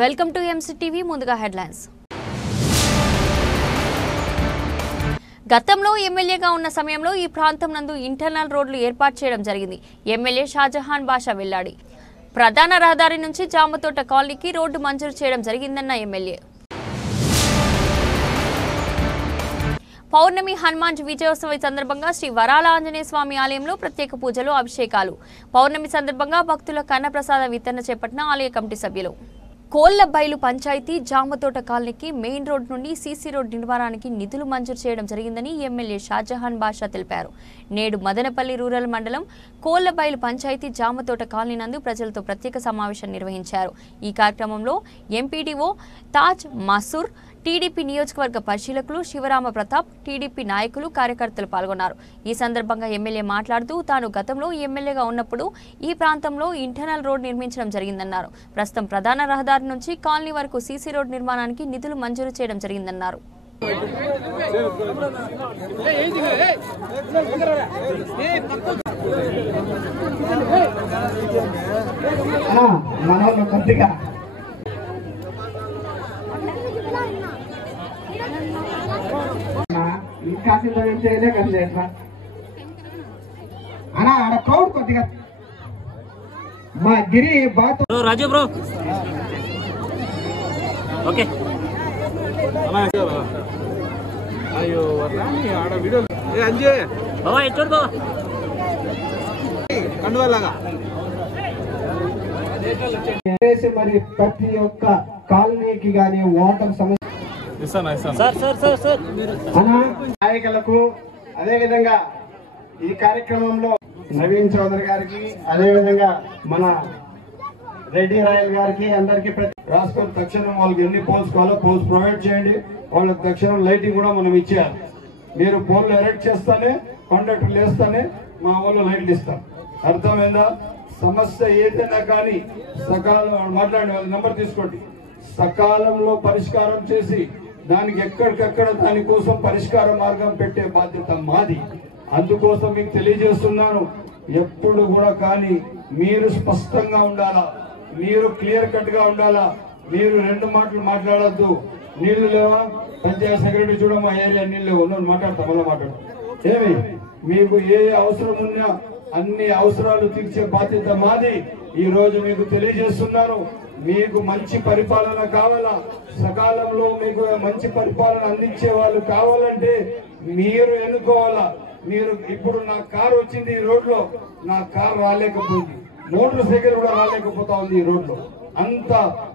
Welcome to MC TV. ముందుగా headlines. గతంలో ఎమ్మెల్యేగా ఉన్న సమయంలో ఈ ప్రాంతం నందు ఇంటర్నల్ రోడ్లు ఏర్పాటు చేయడం జరిగింది. ఎమ్మెల్యే షాజహాన్ బాషా వెళ్లాడి. ప్రధాన రహదారి నుంచి జామతోట కాలనీకి రోడ్డు మంజూరు చేయడం జరిగిందన్న ఎమ్మెల్యే. పౌర్ణమి హనుమాన్ విజయోత్సవం సందర్భంగా శ్రీ వరాల ఆంజనేయ స్వామి ఆలయంలో ప్రత్యేక పూజలు, అభిషేకాలు. పౌర్ణమి సందర్భంగా భక్తులకు అన్నప్రసాద వితరణ చేపట్టిన ఆలయ కమిటీ సభ్యులు. కోళ్లబైలు పంచాయతీ జామతోట కాలనీకి మెయిన్ రోడ్ నుండి సీసీ రోడ్ నిర్మాణానికి నిధులు మంజూరు చేయడం జరిగిందని ఎమ్మెల్యే షాజహాన్ బాషా తెలిపారు. నేడు మదనపల్లి రూరల్ మండలం కోళ్లబైలు పంచాయతీ జామతోట కాలనీ నందు ప్రజలతో ప్రత్యేక సమావేశం నిర్వహించారు. ఈ కార్యక్రమంలో ఎంపీడీఓ తాజ్ మసూర్, టీడీపీ నియోజకవర్గ పరిశీలకులు శివరామ ప్రతాప్, టీడీపీ నాయకులు, కార్యకర్తలు పాల్గొన్నారు. ఈ సందర్భంగా ఎమ్మెల్యే మాట్లాడుతూ తాను గతంలో ఎమ్మెల్యేగా ఉన్నప్పుడు ఈ ప్రాంతంలో ఇంటర్నల్ రోడ్ నిర్మించడం జరిగిందన్నారు. ప్రస్తుతం ప్రధాన రహదారి నుంచి కాలనీ వరకు సీసీ రోడ్ నిర్మాణానికి నిధులు మంజూరు చేయడం జరిగిందన్నారు. కొద్దిగా మా గిరి రాజు బ్రో ఓకే అయ్యో ఆడ వీడియో అంజే బాబా చూడు బాబా కండువలాగా మరి ప్రతి ఒక్క కాలనీకి గానీ వాటర్ సమస్య నాయకులకు, అదే విధంగా ఈ కార్యక్రమంలో నవీన్ చౌదరి గారికి, అదే విధంగా మన రెడ్డి రాయల్ గారికి అందరికి రాసుకొని తక్షణం వాళ్ళకి ఎన్ని పోల్స్ కావాలో పోల్స్ ప్రొవైడ్ చేయండి. వాళ్ళకి తక్షణం లైటింగ్ కూడా మనం ఇచ్చేయాలి. మీరు పోల్లు ఎరెక్ట్ చేస్తానే, కాంట్రాక్టర్లు వేస్తానే మా వాళ్ళు లైట్లు ఇస్తాం. అర్థమైందా? సమస్య ఏదైనా కానీ సకాలం మాట్లాడి వాళ్ళ నెంబర్ తీసుకోండి. సకాలంలో పరిష్కారం చేసి దానికి ఎక్కడికక్కడ దానికోసం పరిష్కార మార్గం పెట్టే బాధ్యత మాది. అందుకోసం మీకు తెలియజేస్తున్నాను, ఎప్పుడు కూడా కానీ మీరు స్పష్టంగా ఉండాలా, మీరు క్లియర్ కట్ గా ఉండాలా. మీరు రెండు మాటలు మాట్లాడద్దు. నీళ్లు లేవా, పంచాయత్ సెక్రటరీ చూడ మా ఏరియా నీళ్ళు లేవు, మాట్లాడతాం మళ్ళీ మాట్లాడు. ఏమి మీకు ఏ అవసరం ఉన్నా అన్ని అవసరాలు తీర్చే బాధ్యత మాది. ఈ రోజు మీకు తెలియజేస్తున్నాను, మీకు మంచి పరిపాలన కావాలా, సకాలంలో మీకు మంచి పరిపాలన అందించే వాళ్ళు కావాలంటే మీరు ఎన్నుకోవాలా. మీరు ఇప్పుడు నా కారు వచ్చింది ఈ రోడ్లో, నా కారు రాలేకపోయింది, మోటార్ సైకిల్ కూడా రాలేకపోతా ఉంది. ఈ రోడ్లో అంత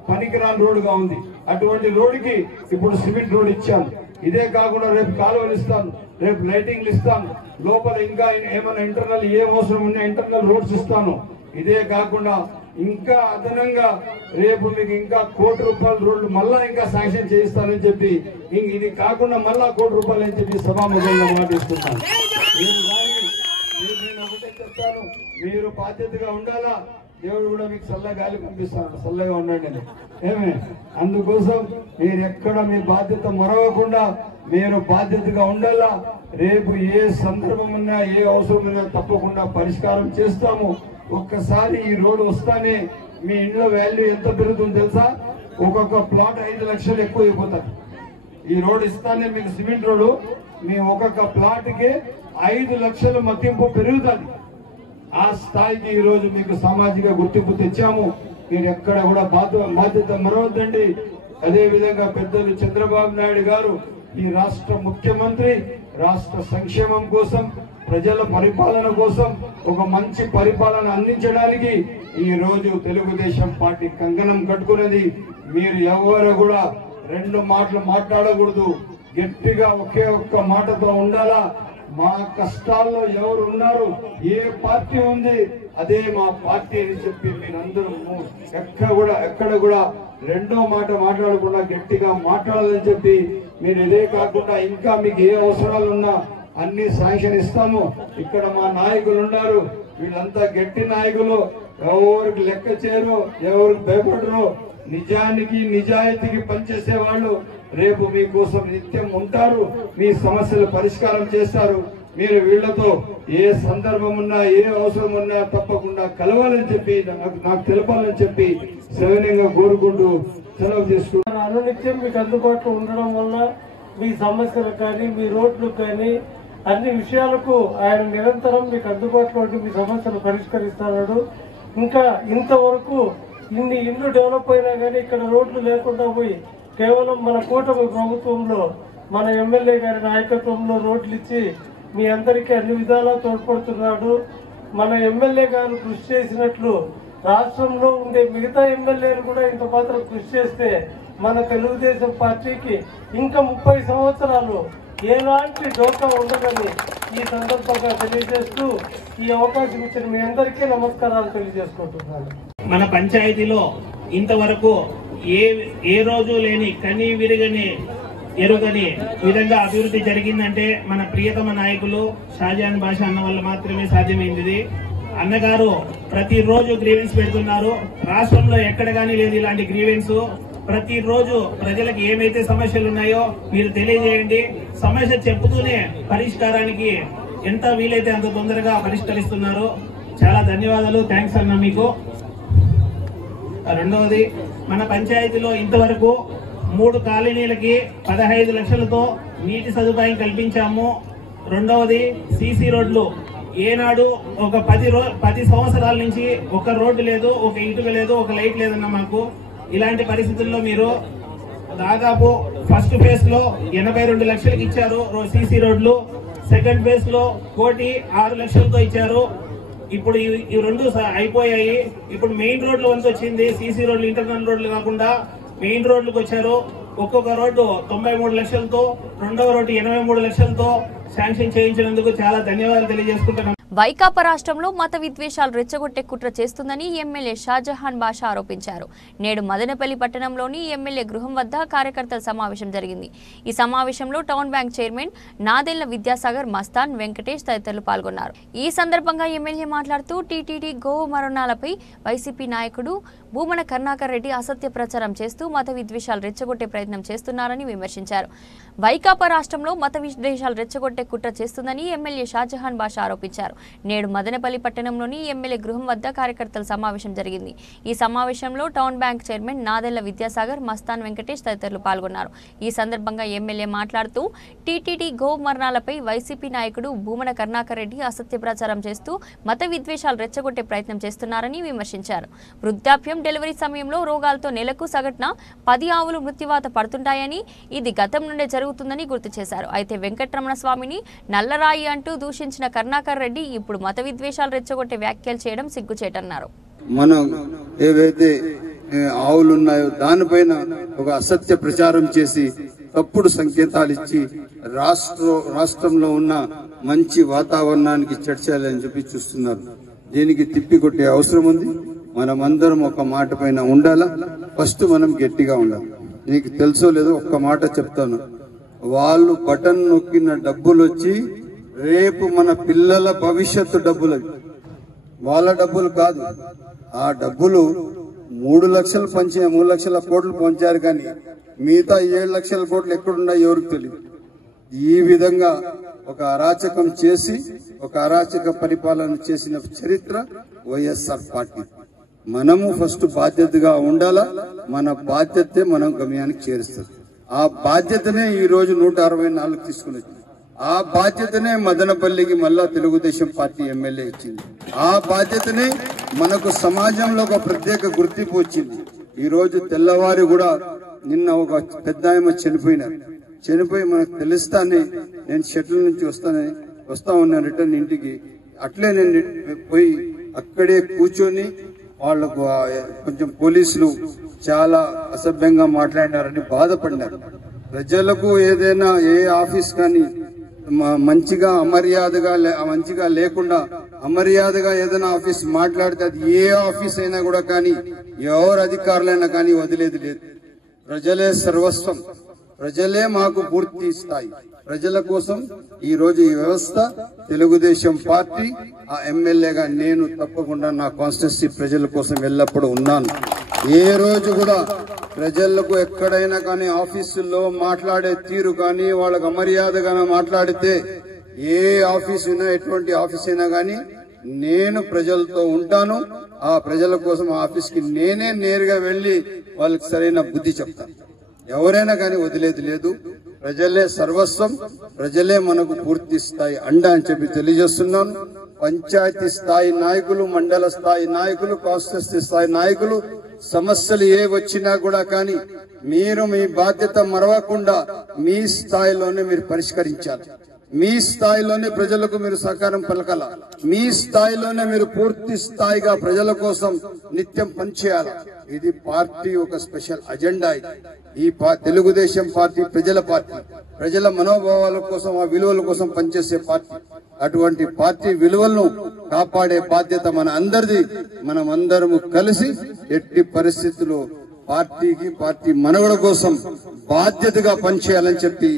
పనికిరాని రోడ్డుగా ఉంది. అటువంటి రోడ్డుకి ఇప్పుడు సిమెంట్ రోడ్ ఇచ్చాను. ఇదే కాకుండా రేపు కాలువలు ఇస్తాను, రేపు లైటింగ్లు ఇస్తాను, లోపల ఇంకా ఏమైనా ఇంటర్నల్ ఏ అవసరం ఉన్నా ఇంటర్నల్ రోడ్స్ ఇస్తాను. ఇదే కాకుండా ఇంకా అదనంగా రేపు మీకు ఇంకా ₹1,00,00,000 రోడ్లు మళ్ళా ఇంకా శాంక్షన్ చేయిస్తానని చెప్పి, ఇది కాకుండా మళ్ళా ₹1,00,00,000 అని చెప్పి సభాముఖంగా మాటిస్తున్నాను. నేను ఒకటే చెప్తాను, మీరు బాధ్యతగా ఉండాలా. దేవుడు కూడా మీకు చల్ల గాలి పంపిస్తాను, చల్లగా ఉండండి. ఏమే అందుకోసం మీరు ఎక్కడ మీ బాధ్యత మరవకుండా మీరు బాధ్యతగా ఉండాలా. రేపు ఏ సందర్భం ఉన్నా, ఏ అవసరం ఉన్నా తప్పకుండా పరిష్కారం చేస్తాము. ఒక్కసారి ఈ రోడ్డు వస్తానే మీ ఇంట్లో వాల్యూ ఎంత పెరుగుతుంది తెలుసా? ఒక్కొక్క ప్లాట్ 5 లక్షలు ఎక్కువ అయిపోతుంది. ఈ రోడ్ ఇస్తానే మీకు సిమెంట్ రోడ్డు మీ ఒక్కొక్క ప్లాట్ కి 5 లక్షలు మతింపు పెరుగుతుంది. ఆ స్థాయికి ఈ రోజు మీకు సామాజిక గుర్తింపు తెచ్చాము. మీరు ఎక్కడ కూడా బాధ్యత మరవద్దండి. అదే విధంగా పెద్దలు చంద్రబాబు నాయుడు గారు ఈ రాష్ట్ర ముఖ్యమంత్రి, రాష్ట్ర సంక్షేమం కోసం, ప్రజల పరిపాలన కోసం, ఒక మంచి పరిపాలన అందించడానికి ఈ రోజు తెలుగుదేశం పార్టీ కంకణం కట్టుకున్నది. మీరు ఎవరు కూడా రెండు మాటలు మాట్లాడకూడదు, గట్టిగా ఒకే ఒక్క మాటతో ఉండాలా. మా కష్టాల్లో ఎవరు ఉన్నారు, ఏ పార్టీ ఉంది, అదే మా పార్టీ అని చెప్పి మీరందరూ ఎక్కడ కూడా రెండో మాట మాట్లాడకుండా గట్టిగా మాట్లాడాలని చెప్పి మీరు ఇదే కాకుండా ఇంకా మీకు ఏ అవసరాలు ఉన్నా అన్ని శాంక్షన్ ఇస్తాము. ఇక్కడ మా నాయకులు ఉన్నారు, వీళ్ళంతా గట్టి నాయకులు, ఎవరికి లెక్క చేయరు, ఎవరికి భయపడరు, నిజానికి నిజాయితీకి పనిచేసే వాళ్ళు. రేపు మీకోసం నిత్యం ఉంటారు, మీ సమస్యలు పరిష్కారం చేస్తారు. మీరు వీళ్లతో ఏ సందర్భం ఉన్నా ఏ అవసరం ఉన్నా తప్పకుండా కలవాలని చెప్పి నాకు తెలపాలని చెప్పి సవినయంగా కోరుకుంటూ సెలవు తీసుకుంటారు. అనునిత్యం మీకు అందుబాటులో ఉండడం వల్ల మీ సమస్యలకు కానీ మీ రోడ్లకు కానీ అన్ని విషయాలకు ఆయన నిరంతరం మీకు అందుబాటులో ఉండి మీ సమస్యలు పరిష్కరిస్తున్నాడు. ఇంకా ఇంతవరకు ఇన్ని ఇల్లు డెవలప్ అయినా కానీ ఇక్కడ రోడ్లు లేకుండా పోయి కేవలం మన కూటమి ప్రభుత్వంలో మన ఎమ్మెల్యే గారి నాయకత్వంలో రోడ్లు ఇచ్చి మీ అందరికీ అన్ని విధాలా తోడ్పడుతున్నాడు. మన ఎమ్మెల్యే గారు కృషి చేసినట్లు రాష్ట్రంలో ఉండే మిగతా ఎమ్మెల్యేలు కూడా ఇంత మాత్రం కృషి చేస్తే మన తెలుగుదేశం పార్టీకి ఇంకా 30 సంవత్సరాలు ఎలాంటి డోకా ఉండదని ఈ సందర్భంగా తెలియజేస్తూ ఈ అవకాశం ఇచ్చిన మీ అందరికీ నమస్కారాలు తెలియజేసుకుంటున్నాను. మన పంచాయతీలో ఇంతవరకు ఏ రోజు లేని కని విరగని ఎరుగని విధంగా అభివృద్ధి జరిగిందంటే మన ప్రియతమ నాయకులు షాజహాన్ బాషా అన్న వల్ల మాత్రమే సాధ్యమైంది. అన్నగారు ప్రతిరోజు గ్రీవెన్స్ పెడుతున్నారు. రాష్ట్రంలో ఎక్కడ కానీ లేదు ఇలాంటి గ్రీవెన్స్. ప్రతిరోజు ప్రజలకు ఏమైతే సమస్యలు ఉన్నాయో మీరు తెలియజేయండి. సమస్య చెప్పుతూనే పరిష్కారానికి ఎంత వీలైతే అంత తొందరగా పరిష్కరిస్తున్నారు. చాలా ధన్యవాదాలు. థ్యాంక్స్ అన్న మీకు. రెండవది, మన పంచాయతీలో ఇంతవరకు 3 కాలనీలకి 15 లక్షలతో నీటి సదుపాయం కల్పించాము. రెండవది, సీసీ రోడ్లు ఏనాడు ఒక 10 సంవత్సరాల నుంచి ఒక రోడ్డు లేదు, ఒక ఇటుక లేదు, ఒక లైట్ లేదన్న మాకు. ఇలాంటి పరిస్థితుల్లో మీరు దాదాపు ఫస్ట్ ఫేజ్ లో 82 లక్షలకి ఇచ్చారు సీసీ రోడ్లు. సెకండ్ ఫేజ్ లో 1,06,00,000తో ఇచ్చారు. ఇప్పుడు ఈ రెండు అయిపోయాయి. ఇప్పుడు మెయిన్ రోడ్లు వంతు వచ్చింది. సీసీ రోడ్లు ఇంటర్నల్ రోడ్లు కాకుండా మెయిన్ రోడ్లకు వచ్చారు. ఒక్కొక్క రోడ్డు 93 లక్షలతో, రెండవ రోడ్డు 83 లక్షలతో శాంక్షన్ చేయించినందుకు చాలా ధన్యవాదాలు తెలియజేసుకుంటున్నాను. వైకాపా రాష్ట్రంలో మత విద్వేషాలు రెచ్చగొట్టే కుట్ర చేస్తుందని ఎమ్మెల్యే షాజహాన్ బాషా ఆరోపించారు. నేడు మదనపల్లి పట్టణంలోని ఎమ్మెల్యే గృహం వద్ద కార్యకర్తల సమావేశం జరిగింది. ఈ సమావేశంలో town bank chairman Nadella Vidyasagar, Mastan, Venkatesh తదితరులు పాల్గొన్నారు. ఈ సందర్భంగా ఎమ్మెల్యే మాట్లాడుతూ టీటీడీ గో మరణాలపై వైసీపీ నాయకుడు భూమన కరుణాకర్ రెడ్డి అసత్య ప్రచారం చేస్తూ మత విద్వేషాలు రెచ్చగొట్టే ప్రయత్నం చేస్తున్నారని విమర్శించారు. వైకాపా రాష్ట్రంలో మత విద్వేషాలు రెచ్చగొట్టే కుట్ర చేస్తుందని ఎమ్మెల్యే షాజహాన్ బాషా ఆరోపించారు. నేడు మదనపల్లి పట్టణంలోని ఎమ్మెల్యే గృహం వద్ద కార్యకర్తల సమావేశం జరిగింది. ఈ సమావేశంలో town bank chairman Nadella Vidyasagar, Mastan, Venkatesh తదితరులు పాల్గొన్నారు. ఈ సందర్భంగా ఎమ్మెల్యే మాట్లాడుతూ టీటీడీ గో మరణాలపై వైసీపీ నాయకుడు భూమన కరుణాకర్ రెడ్డి అసత్య ప్రచారం చేస్తూ మత విద్వేషాలు రెచ్చగొట్టే ప్రయత్నం చేస్తున్నారని విమర్శించారు. వృద్ధాప్యం, డెలివరీ సమయంలో రోగాలతో నెలకు సగటున 10 ఆవులు మృత్యువాత పడుతుంటాయని, ఇది గతం నుండే జరుగుతుందని గుర్తు చేశారు. అయితే వెంకటరమణ స్వామిని నల్లరాయి అంటూ దూషించిన కరుణాకర్ రెడ్డి ఇప్పుడు మత విద్వేషాలు రెచ్చగొట్టే వ్యాఖ్యలు చేయడం సిగ్గుచేటన్నారు. మనం ఏవైతే ఆవులు ఉన్నాయో దానిపైన ఒక అసత్య ప్రచారం చేసి తప్పుడు సంకేతాలు ఇచ్చి రాష్ట్రంలో ఉన్న మంచి వాతావరణానికి చర్చలని చెప్పి చూస్తున్నారు. దీనికి తిప్పికొట్టే అవసరం ఉంది. మనమందరం ఒక మాట పైన ఉండాలా. ఫస్ట్ మనం గట్టిగా ఉండాలి. నీకు తెలుసో లేదో ఒక్క మాట చెప్తాను. వాళ్ళు బటన్ నొక్కిన డబ్బులు వచ్చి రేపు మన పిల్లల భవిష్యత్తు డబ్బులు, వాళ్ళ డబ్బులు కాదు. ఆ డబ్బులు 3 లక్షలు 3 లక్షల కోట్లు పంచారు, కానీ మిగతా 7 లక్షల కోట్లు ఎక్కడున్నాయో ఎవరికి తెలియదు. ఈ విధంగా ఒక అరాచకం చేసి ఒక అరాచక పరిపాలన చేసిన చరిత్ర వైఎస్ఆర్ పార్టీ. మనము ఫస్ట్ బాధ్యతగా ఉండాలా. మన బాధ్యతే మనం గమ్యానికి చేరుస్తుంది. ఆ బాధ్యతనే ఈ రోజు 164 తీసుకుని వచ్చింది. ఆ బాధ్యతనే మదనపల్లికి మళ్ళా తెలుగుదేశం పార్టీ ఎమ్మెల్యే ఇచ్చింది. ఆ బాధ్యతనే మనకు సమాజంలో ఒక ప్రత్యేక గుర్తింపు వచ్చింది. ఈ రోజు తెల్లవారి కూడా నిన్న ఒక పెద్ద ఆమె చనిపోయి మనకు తెలుస్తానే నేను షెట్ల నుంచి వస్తా ఉన్నాను రిటర్న్ ఇంటికి. అట్లే నేను పోయి అక్కడే కూర్చొని వాళ్లకు కొంచెం పోలీసులు చాలా అసభ్యంగా మాట్లాడినారని బాధపడినారు. ప్రజలకు ఏదైనా ఏ ఆఫీస్ కానీ మంచిగా మంచిగా లేకుండా అమర్యాదగా ఏదైనా ఆఫీస్ మాట్లాడితే అది ఏ ఆఫీస్ అయినా కూడా కానీ ఎవరు అధికారులైనా కానీ వదిలేది లేదు. ప్రజలే సర్వస్వం, ప్రజలే మాకు పూర్తి స్థాయి. ప్రజల కోసం ఈ రోజు ఈ వ్యవస్థ, తెలుగుదేశం పార్టీ, ఆ ఎమ్మెల్యేగా నేను తప్పకుండా నా కాన్స్టిట్యూన్సీ ప్రజల కోసం ఎల్లప్పుడూ ఉన్నాను. ఏ రోజు కూడా ప్రజలకు ఎక్కడైనా కానీ ఆఫీసుల్లో మాట్లాడే తీరు కానీ వాళ్ళకు అమర్యాదగా మాట్లాడితే ఏ ఆఫీస్ అయినా ఎటువంటి ఆఫీస్ అయినా కానీ నేను ప్రజలతో ఉంటాను. ఆ ప్రజల కోసం ఆఫీస్కి నేనే నేరుగా వెళ్లి వాళ్ళకి సరైన బుద్ధి చెప్తాను. ఎవరైనా కానీ వదిలేది లేదు. ప్రజలే సర్వస్వం, ప్రజలే మనకు పూర్తి స్థాయి అండ అని చెప్పి తెలియజేస్తున్నాను. పంచాయతీ స్థాయి నాయకులు, మండల స్థాయి నాయకులు, కాన్స్టిట్యూన్సీ స్థాయి నాయకులు సమస్యలు ఏ వచ్చినా కూడా కానీ మీరు మీ బాధ్యత మరవకుండా మీ స్థాయిలోనే మీరు పరిష్కరించాలి. మీ స్థాయిలోనే ప్రజలకు మీరు సహకారం పలకాల. మీ స్థాయిలోనే మీరు పూర్తి స్థాయిగా ప్రజల కోసం నిత్యం పనిచేయాలి. ఇది పార్టీ ఒక స్పెషల్ అజెండా. ఈ తెలుగుదేశం పార్టీ ప్రజల పార్టీ, ప్రజల మనోభావాల కోసం, ఆ విలువల కోసం పనిచేసే పార్టీ. అటువంటి పార్టీ విలువలను కాపాడే బాధ్యత మన అందరిది. మనం అందరము కలిసి ఎట్టి పరిస్థితుల్లో పార్టీ మనుగడ కోసం బాధ్యతగా పనిచేయాలని చెప్పి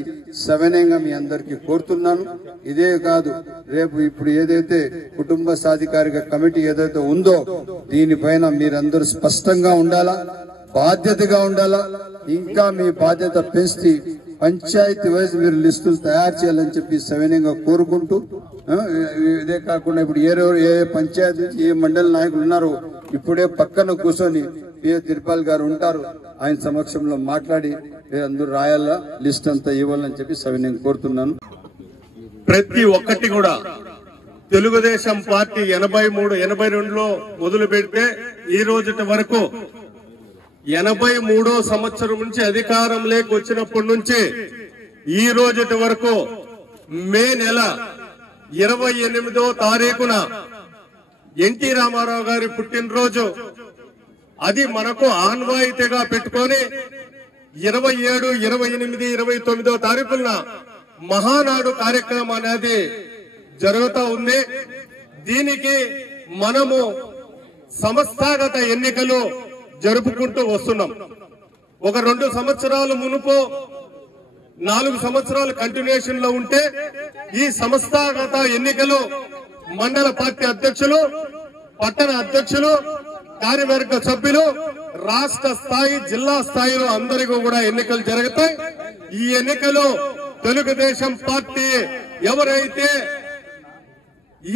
సవినయంగా మీ అందరికీ కోరుతున్నాను. ఇదే కాదు, రేపు ఇప్పుడు ఏదైతే కుటుంబ సాధికారిక కమిటీ ఏదైతే ఉందో దీనిపైన మీరందరూ స్పష్టంగా ఉండాలా, బాధ్యతగా ఉండాలా. ఇంకా మీ బాధ్యత పెంచి పంచాయతీ వైజ్ మీరు లిస్టులు తయారు చేయాలని చెప్పి సవినయంగా కోరుకుంటూ, ఇదే కాకుండా ఇప్పుడు ఏ పంచాయతీ ఏ మండల నాయకులు ఉన్నారో ఇప్పుడే పక్కన కూర్చొని తిరుపాల్ గారు ఉంటారు, ఆయన సమక్షంలో మాట్లాడి అందరూ రాయాలా, లిస్ట్ అంతా ఇవ్వాలని చెప్పి సవినయంగా కోరుతున్నాను. ప్రతి ఒక్కటి కూడా తెలుగుదేశం పార్టీ 82లో మొదలు పెడితే ఈ రోజు వరకు 83వ సంవత్సరం నుంచి అధికారంలోకి వచ్చినప్పటి నుంచి ఈ రోజు వరకు మే నెల 28వ తారీఖున ఎన్టీ రామారావు గారి పుట్టినరోజు, అది మనకు ఆన్వాయితీగా పెట్టుకొని 27, 28, 29వ తారీఖున మహానాడు కార్యక్రమం అనేది జరుగుతూ ఉంది. దీనికి మనము సంస్థాగత ఎన్నికలు జరుపుకుంటూ వస్తున్నాం. ఒక 2 సంవత్సరాలు మునుపు 4 సంవత్సరాలు కంటిన్యూషన్ లో ఉంటే ఈ సంస్థాగత ఎన్నికలు మండల పార్టీ అధ్యక్షులు, పట్టణ అధ్యక్షులు, కార్యవర్గ సభ్యులు, రాష్ట్ర స్థాయి, జిల్లా స్థాయిలో అందరికీ కూడా ఎన్నికలు జరుగుతాయి. ఈ ఎన్నికలు తెలుగుదేశం పార్టీ ఎవరైతే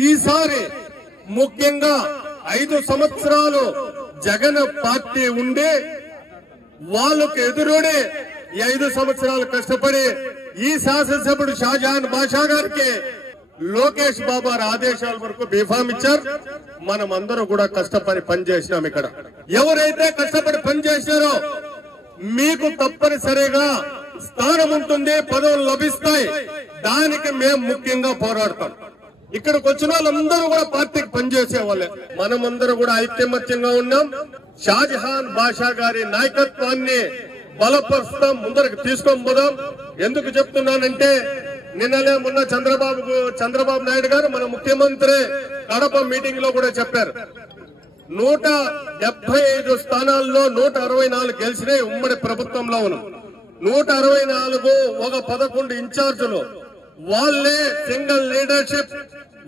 ఈసారి ముఖ్యంగా 5 సంవత్సరాలు జగన్ పార్టీ ఉండి వాళ్ళకు ఎదురుడి 5 సంవత్సరాలు కష్టపడి ఈ శాసనసభ్యుడు షాజహాన్ బాషా గారికి లోకేష్ బాబు ఆదేశాల వరకు బీఫామ్ ఇచ్చారు. మనం అందరూ కూడా కష్టపడి పనిచేసినాం. ఇక్కడ ఎవరైతే కష్టపడి పనిచేశారో మీకు తప్పనిసరిగా స్థానం ఉంటుంది, పదవులు లభిస్తాయి. దానికి మేము ముఖ్యంగా పోరాడతాం. ఇక్కడికి వచ్చిన వాళ్ళందరూ కూడా పార్టీకి పనిచేసే వాళ్ళే. మనమందరూ కూడా ఐక్యమత్యంగా ఉన్నాం. షాజహాన్ బాషా గారి నాయకత్వాన్ని బలపరుస్తాం, ముందరికి తీసుకొని పోదాం. ఎందుకు చెప్తున్నానంటే మొన్న చంద్రబాబు నాయుడు గారు మన ముఖ్యమంత్రి కడప మీటింగ్ లో కూడా చెప్పారు. 175 స్థానాల్లో 164 గెలిచినాయి ఉమ్మడి ప్రభుత్వంలో ఉన్నాం. 164 ఒక 11 ఇన్ఛార్జీలు వాళ్ళే సింగిల్ లీడర్షిప్,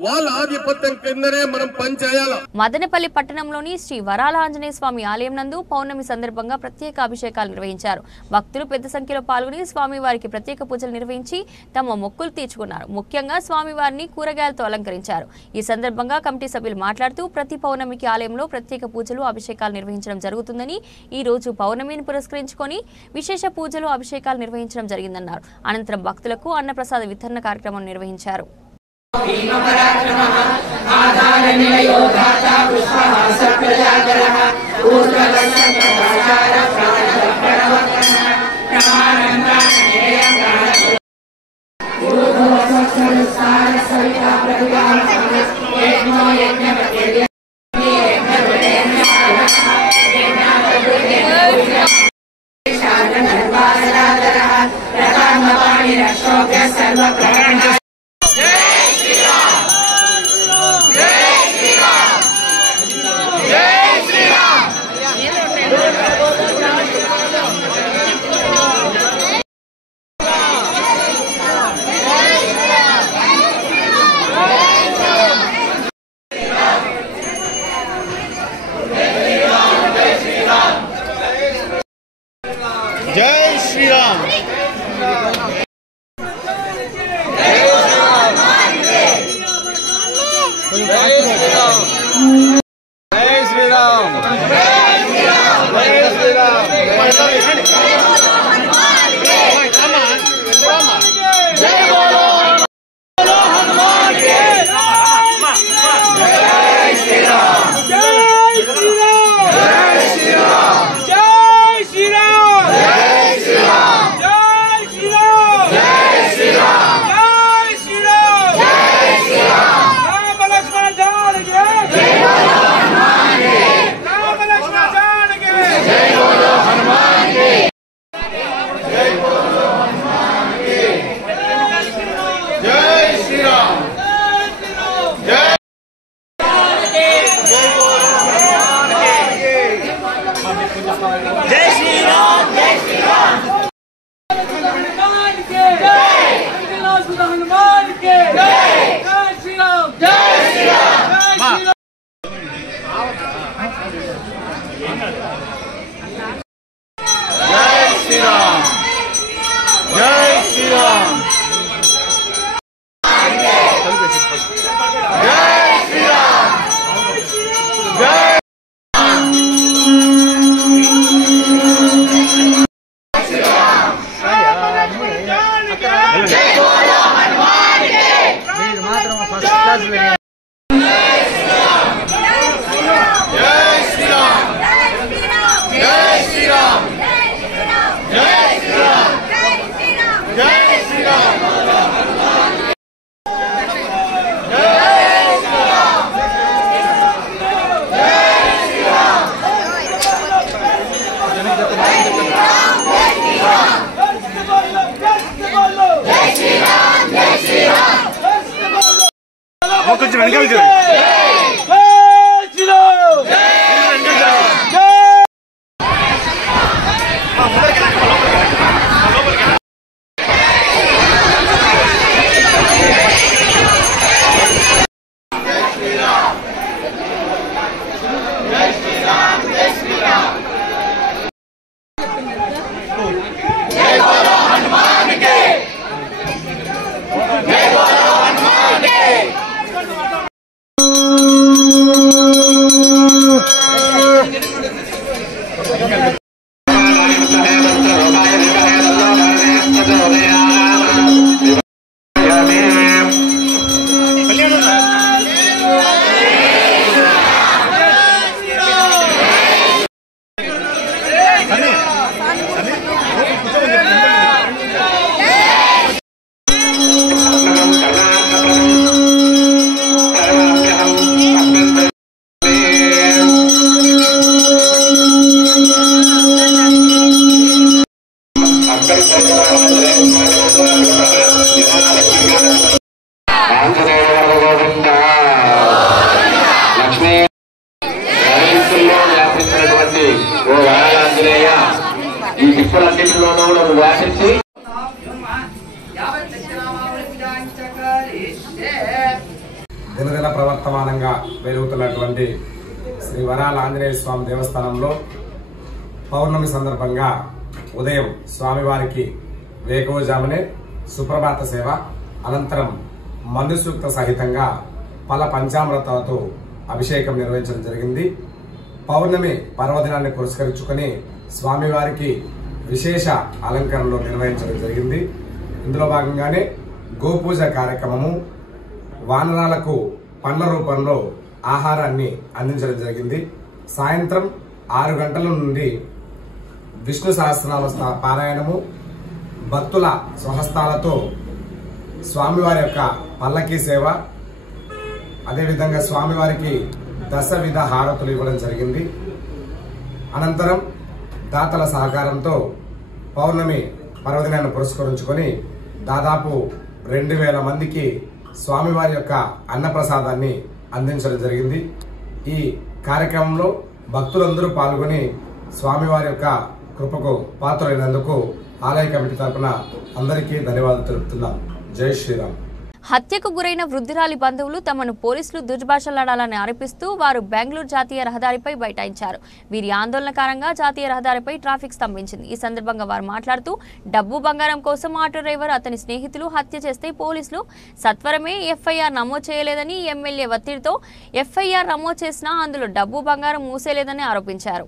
వాళ్ళ ఆధిపత్యం కిందనే మనం పనిచేయాలి. మదనపల్లి పట్టణంలోని శ్రీ వరాల ఆంజనేయ స్వామి ఆలయం నందు పౌర్ణమి సందర్భంగా ప్రత్యేక అభిషేకాలు నిర్వహించారు. భక్తులు పెద్ద సంఖ్యలో పాల్గొని స్వామివారికి ప్రత్యేక పూజలు నిర్వహించి తమ మొక్కులు తీర్చుకున్నారు. ముఖ్యంగా స్వామివారిని కూరగాయలతో అలంకరించారు. ఈ సందర్భంగా కమిటీ సభ్యులు మాట్లాడుతూ ప్రతి పౌర్ణమికి ఆలయంలో ప్రత్యేక పూజలు, అభిషేకాలు నిర్వహించడం జరుగుతుందని, ఈ రోజు పౌర్ణమిని పురస్కరించుకొని విశేష పూజలు, అభిషేకాలు నిర్వహించడం జరిగిందన్నారు. అనంతరం భక్తులకు అన్నప్రసాద వితరణ కార్యక్రమం నిర్వహించారు. జై శ్రీరామ్. దినదిన ప్రవర్తమానంగా వెలుగుతున్నటువంటి శ్రీ వరాల ఆంజనేయ స్వామి దేవస్థానంలో పౌర్ణమి సందర్భంగా ఉదయం స్వామివారికి వేకువజామునే సుప్రభాత సేవ అనంతరం మందుసూక్త సహితంగా పల పంచామృతాలతో అభిషేకం నిర్వహించడం జరిగింది. పౌర్ణమి పర్వదినాన్ని పురస్కరించుకుని స్వామివారికి విశేష అలంకరణలు నిర్వహించడం జరిగింది. ఇందులో భాగంగానే గోపూజ కార్యక్రమము, వానరాలకు పండ్ల రూపంలో ఆహారాన్ని అందించడం జరిగింది. సాయంత్రం 6 గంటల నుండి విష్ణు సహస్రనామ పారాయణము, భక్తుల స్వహస్తాలతో స్వామివారి యొక్క పల్లకీ సేవ, అదేవిధంగా స్వామివారికి దశవిధ హారతులు ఇవ్వడం జరిగింది. అనంతరం దాతల సహకారంతో పౌర్ణమి పర్వదినాన్ని పురస్కరించుకొని దాదాపు 2000 మందికి స్వామివారి యొక్క అన్నప్రసాదాన్ని అందించడం జరిగింది. ఈ కార్యక్రమంలో భక్తులందరూ పాల్గొని స్వామివారి యొక్క కృపకు పాత్రులైనందుకు ఆలయ కమిటీ తరపున అందరికీ ధన్యవాదాలు తెలుపుతున్నాం. జై శ్రీరామ్. హత్యకు గురైన వృద్ధురాలి బంధువులు తమను పోలీసులు దుర్భాషలాడాలని ఆరోపిస్తూ వారు బెంగళూరు జాతీయ రహదారిపై బైఠాయించారు. వీరి ఆందోళన కారణంగా జాతీయ రహదారిపై ట్రాఫిక్ స్తంభించింది. ఈ సందర్భంగా వారు మాట్లాడుతూ డబ్బు బంగారం కోసం ఆటో డ్రైవర్ అతని స్నేహితులు హత్య చేస్తే పోలీసులు సత్వరమే ఎఫ్ఐఆర్ నమోదు చేయలేదని, ఎమ్మెల్యే ఒత్తిడితో ఎఫ్ఐఆర్ నమోదు చేసినా అందులో డబ్బు బంగారం మూసేలేదని ఆరోపించారు.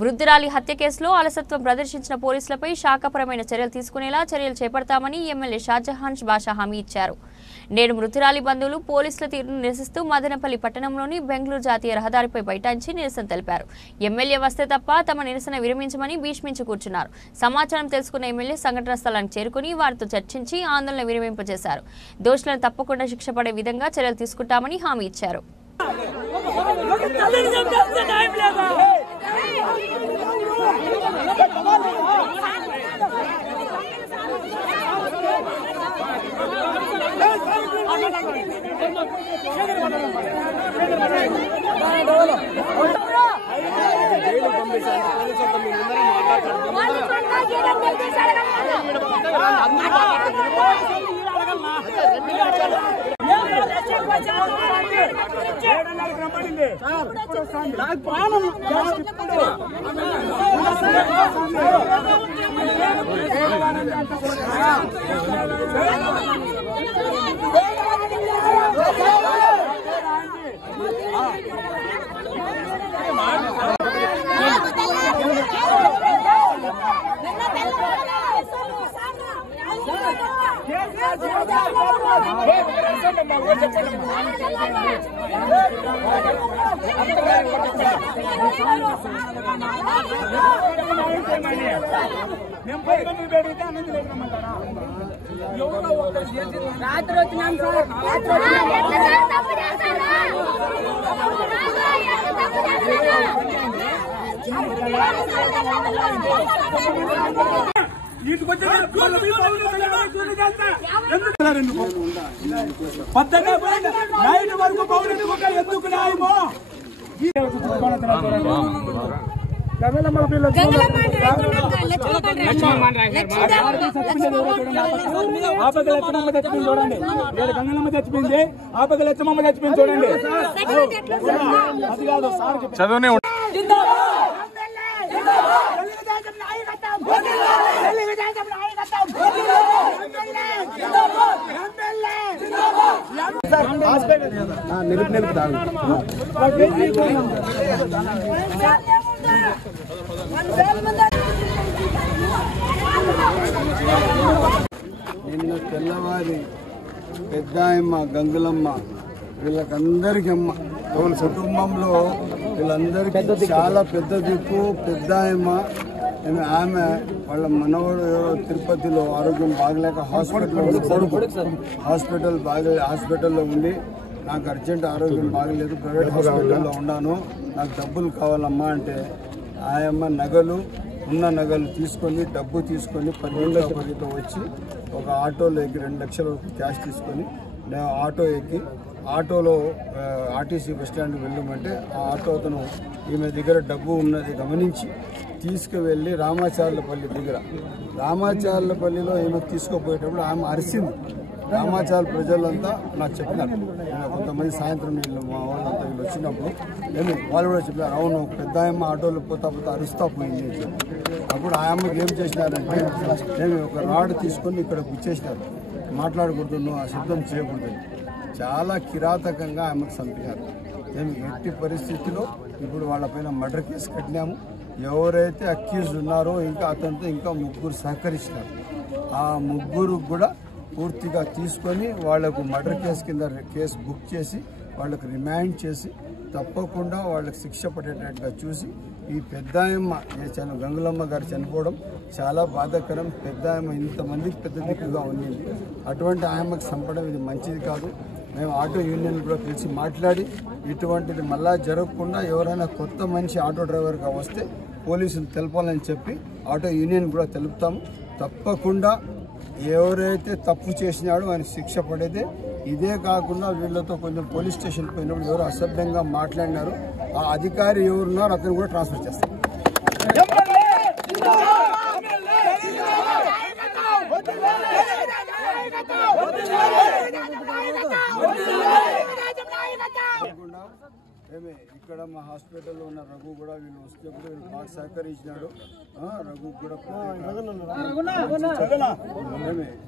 వృద్ధురాలి హత్య కేసులో అలసత్వం ప్రదర్శించిన పోలీసులపై శాఖపరమైన చర్యలు తీసుకునేలా చర్యలు చేపడతామని ఎమ్మెల్యే షాజహాన్ బాషా హామీ ఇచ్చారు. నేడు మృతురాలి బంధువులు పోలీసుల తీరును నిరసిస్తూ మదనపల్లి పట్టణంలోని బెంగళూరు జాతీయ రహదారిపై బైఠాయించి నిరసన తెలిపారు. ఎమ్మెల్యే వస్తే తప్ప తమ నిరసన విరమించమని భీష్మించి కూర్చున్నారు. సమాచారం తెలుసుకున్న ఎమ్మెల్యే సంఘటన స్థలానికి చేరుకుని వారితో చర్చించి ఆందోళన విరమింపజేశారు. దోషులను తప్పకుండా శిక్ష పడే విధంగా చర్యలు తీసుకుంటామని హామీ ఇచ్చారు. రాత్రి వచ్చినాం సార్ నైట్ వరకు పౌరులు ఎందుకు న్యాయమో చూడండి గంగలమ్మ చచ్చిపోయింది ఆపద లచ్చమ్మ చచ్చిపోయింది చూడండి అది కాదు చదువునే నిన్న తెల్లవారి పెద్దాయమ్మ గంగులమ్మ వీళ్ళకందరికి అమ్మ వాళ్ళ కుటుంబంలో వీళ్ళందరికీ చాలా పెద్ద దిక్కు పెద్దాయమ్మ. ఆమె వాళ్ళ మనవడు తిరుపతిలో ఆరోగ్యం బాగలేక హాస్పిటల్లో ఉండి నాకు అర్జెంట్ ఆరోగ్యం బాగలేదు, ప్రైవేట్ హాస్పిటల్లో ఉన్నాను, నాకు డబ్బులు కావాలమ్మా అంటే ఆయమ్మ నగలు తీసుకొని డబ్బు తీసుకొని పరిగెత్తుతో వచ్చి ఒక ఆటోలో ఎక్కి 2 లక్షల వరకు క్యాష్ తీసుకొని నేను ఆటో ఎక్కి ఆటోలో ఆర్టీసీ బస్ స్టాండ్కి వెళ్ళమంటే ఆ ఆటో అతను ఈమె దగ్గర డబ్బు ఉన్నది గమనించి తీసుకువెళ్ళి రామాచార్లపల్లిలో ఈమె తీసుకుపోయేటప్పుడు ఆమె అరిసింది. రామాచార్ల ప్రజలంతా నాకు చెప్పినారు, కొంతమంది సాయంత్రం వీళ్ళు మా వాళ్ళంతా వీళ్ళు వచ్చినప్పుడు వాళ్ళు కూడా చెప్పినారు, అవును పెద్ద ఆయమ్మ ఆటోలో పోతా అరుస్తా పోయింది అని చెప్పి. అప్పుడు ఆయమ్మకి ఏం చేసినారంటే నేను ఒక రాడ్ తీసుకొని ఇక్కడ గుచ్చేసినారు, మాట్లాడకూడదు, నువ్వు ఆ శబ్దం చేయకూడదు. చాలా కిరాతకంగా ఆమెకు చంపినారు. మేము ఎట్టి పరిస్థితిలో ఇప్పుడు వాళ్ళపైన మర్డర్ కేసు కట్టినాము. ఎవరైతే అక్యూజ్ ఉన్నారో అతనితో ఇంకా 3 సహకరించినారు. ఆ 3 కూడా పూర్తిగా తీసుకొని వాళ్లకు మర్డర్ కేసు కింద కేసు బుక్ చేసి వాళ్ళకు రిమాండ్ చేసి తప్పకుండా వాళ్ళకి శిక్ష పడేటట్టుగా చూసి ఈ పెద్దాయమ్మ గంగులమ్మ గారు చనిపోవడం చాలా బాధాకరం. పెద్దాయమ్మ ఇంతమందికి పెద్ద దిక్కుగా ఉంది, అటువంటి ఆయమ్మకి చంపడం ఇది మంచిది కాదు. మేము ఆటో యూనియన్ కూడా పిలిచి మాట్లాడి ఇటువంటిది మళ్ళా జరగకుండా ఎవరైనా కొత్త మనిషి ఆటో డ్రైవర్గా వస్తే పోలీసులు తెలపాలని చెప్పి ఆటో యూనియన్ కూడా తెలుపుతాము. తప్పకుండా ఎవరైతే తప్పు చేసినాడో ఆయన శిక్ష పడేదే. ఇదే కాకుండా వీళ్ళతో కొంచెం పోలీస్ స్టేషన్ పోయినప్పుడు ఎవరు అసభ్యంగా మాట్లాడినారు, ఆ అధికారి ఎవరున్నారో అతను కూడా ట్రాన్స్ఫర్ చేస్తారు. ఇక్కడ మా హాస్పిటల్లో ఉన్న రఘు కూడా వీళ్ళు వస్తే కూడా వీళ్ళు బాగా సహకరించినాడు. రఘు కూడా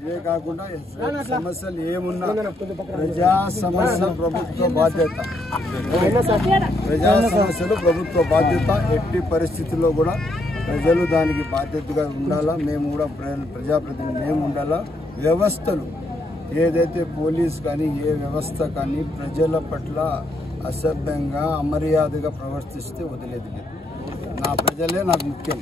ఇవే కాకుండా సమస్యలు ఏమున్నా ప్రజా సమస్యలు ప్రభుత్వ బాధ్యత, ఎట్టి పరిస్థితుల్లో కూడా ప్రజలు దానికి బాధ్యతగా ఉండాలా. మేము కూడా ప్రజాప్రతినిధులు మేము ఉండాలా. వ్యవస్థలు ఏదైతే పోలీస్ కానీ ఏ వ్యవస్థ కానీ ప్రజల పట్ల అసభ్యంగా అమర్యాదగా ప్రవర్తిస్తే వదిలేదు లేదు. నా ప్రజలే నాకు ముఖ్యం.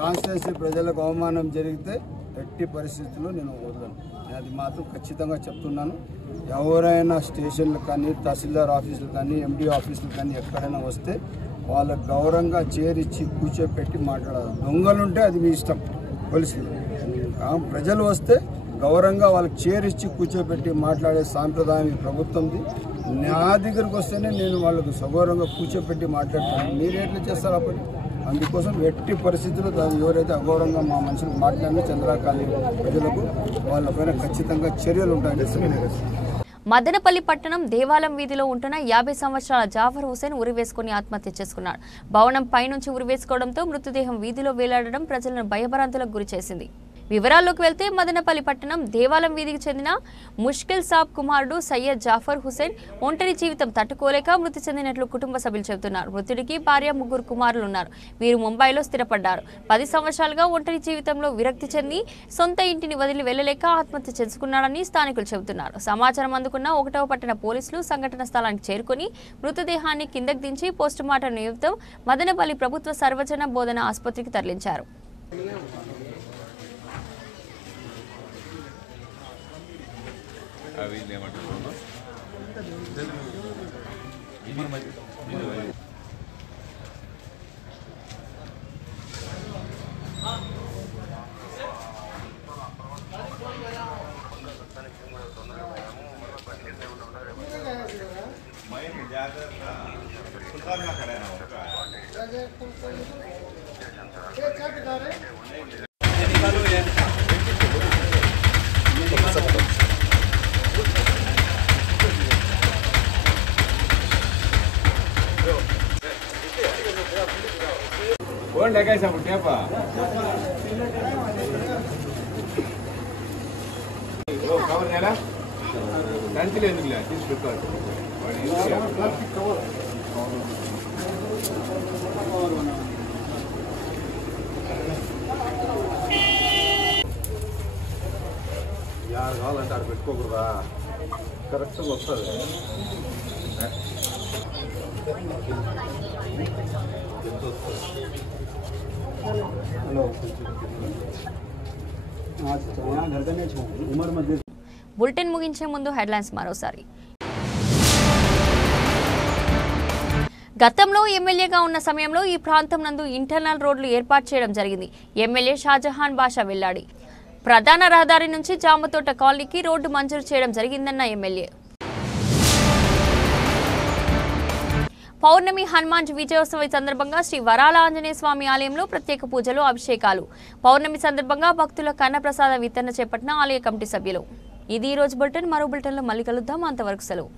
కాన్స్టిట్యూన్సీ ప్రజలకు అవమానం జరిగితే ఎట్టి పరిస్థితుల్లో నేను వదలను. అది మాత్రం ఖచ్చితంగా చెప్తున్నాను. ఎవరైనా స్టేషన్లు కానీ తహసీల్దార్ ఆఫీసులు కానీ ఎండి ఆఫీసులు కానీ ఎక్కడైనా వస్తే వాళ్ళకు గౌరవంగా చేరిచ్చి కూర్చోపెట్టి మాట్లాడాలి. దొంగలుంటే అది మీ ఇష్టం పోలీసులు. ప్రజలు వస్తే గౌరవంగా వాళ్ళకి చేరిచ్చి కూర్చోబెట్టి మాట్లాడే సాంప్రదాయం ఈ ప్రభుత్వంది. నా దగ్గరకు వస్తేనే నేను వాళ్ళకు సగౌరవంగా కూర్చోబెట్టి మాట్లాడతాను. మీరు ఎట్లా చేస్తారు అప్పటి? అందుకోసం ఎట్టి పరిస్థితుల్లో దాన్ని ఎవరైతే అగౌరవంగా మా మనుషులకు మాట్లాడినా చంద్రకాళీ ప్రజలకు వాళ్ళపైన ఖచ్చితంగా చర్యలు ఉంటాయని. మదనపల్లి పట్టణం దేవాలయం వీధిలో ఉంటున్న 50 సంవత్సరాల జాఫర్ హుసేన్ ఉరివేసుకుని ఆత్మహత్య చేసుకున్నాడు. భవనం పైనుంచి ఉరివేసుకోవడంతో మృతదేహం వీధిలో వేలాడడం ప్రజలను భయభ్రాంతులకు గురిచేసింది. వివరాల్లోకి వెళ్తే మదనపల్లి పట్టణం దేవాలయం వీధికి చెందిన ముష్కిల్ సాబ్ కుమారుడు సయ్యద్ జాఫర్ హుసేన్ ఒంటరి జీవితం తట్టుకోలేక మృతి చెందినట్లు కుటుంబ సభ్యులు చెబుతున్నారు. మృతుడికి భార్య, 3 కుమారులు ఉన్నారు. వీరు ముంబైలో స్థిరపడ్డారు. 10 సంవత్సరాలుగా ఒంటరి జీవితంలో విరక్తి చెంది సొంత ఇంటిని వదిలి వెళ్లలేక ఆత్మహత్య చేసుకున్నాడని స్థానికులు చెబుతున్నారు. సమాచారం అందుకున్న 1వ పట్టణ పోలీసులు సంఘటన స్థలానికి చేరుకుని మృతదేహాన్ని కిందకు దించి పోస్టుమార్టం నిమిత్తం మదనపల్లి ప్రభుత్వ సర్వజన బోధన ఆసుపత్రికి తరలించారు. कौन लगा सब क्या पा ओ कवर नेला దంతిలో ఎందుకులే తీసి పెట్టాలి వాడు యూజ్ ప్లాస్టిక్ కవర్ యార్ కావాలంటే ఆడ పెట్టుకోకూడదా కరెక్ట్గా వస్తుంది బులెటిన్ ముగించే ముందు హెడ్లైన్స్ మరోసారి. గతంలో ఎమ్మెల్యేగా ఉన్న సమయంలో ఈ ప్రాంతం నందు ఇంటర్నల్ రోడ్లు ఏర్పాటు చేయడం జరిగింది. ఎమ్మెల్యే షాజహాన్ బాషా వెళ్లాడి. ప్రధాన రహదారి నుంచి జామతోట కాలనీకి రోడ్డు మంజూరు చేయడం జరిగిందన్న ఎమ్మెల్యే. పౌర్ణమి హనుమాన్ విజయోత్సవం సందర్భంగా శ్రీ వరాల ఆంజనేయ స్వామి ఆలయంలో ప్రత్యేక పూజలు, అభిషేకాలు. పౌర్ణమి సందర్భంగా భక్తులకు అన్నప్రసాద వితరణ చేపట్టిన ఆలయ కమిటీ సభ్యులు. ఇది ఈ రోజు బులెటిన్. మరో బులెటిన్లో మళ్ళీ కలుద్దాం. అంతవరకు సెలవు.